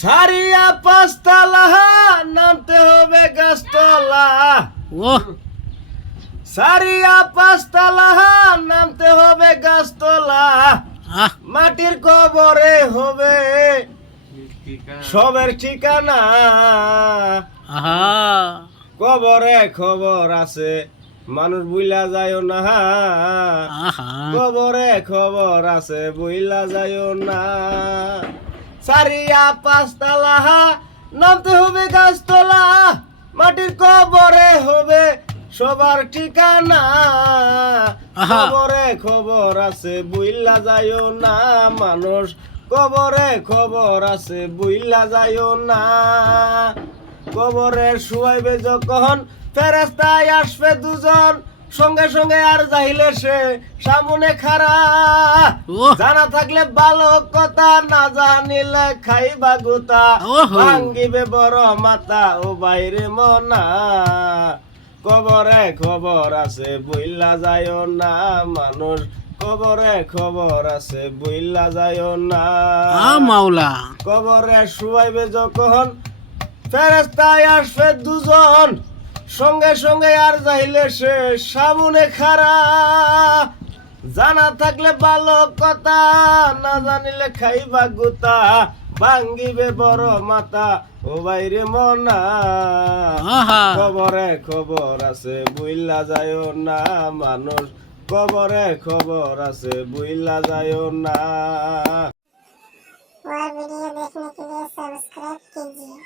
সারিয়া পাঁচতলা নামতে হবে গাছতলা। সারিয়া পাঁচতলা নামতে হবে গাছতলা। মাটির কবরে হবে সবের ঠিকানা। কবরে খবর আছে মানুষ বুইলা যায় না। কবরে খবর আছে বুইলা যায় না। সারিয়া পাঁচতলা নামতে হবে গাছতলা। মাটির কবরে হবে সবার ঠিকানা। কবরে খবর আছে বুইলা যায় না মানুষ। কবরে খবর আছে বুইলা যায় না। কবরে শুয়াইবে যখন ফেরেশতায় আসবে দুজন। সঙ্গে সঙ্গে আর যাইলে সে সামনে খাড়া। জানা থাকলে ভালো কথা, না জানিলে খাইবা গুতা। ভাঙ্গিবে বড় মাথা ও বাইরে মনা। কবরে খবর আছে বইলা যায় না মানুষ। কবরে খবর আছে বইলা যায় না মাওলা। কবরে শুয়াইবে যখন ফেরেশতায় আসবে দুজন। সঙ্গে সঙ্গে আর যাইলে সে সামনে খাড়া। জানা থাকলে ভালো কথা, না জানিলে খাইবা গুতা। ভাঙ্গিবে বড় মাথা ও বাইরে মনা। কবরে খবর আছে বুইলা যায় না মানুষ। কবরে খবর আছে বুইলা যায় না। और वीडियो देखने के लिए सब्सक्राइब कीजिए।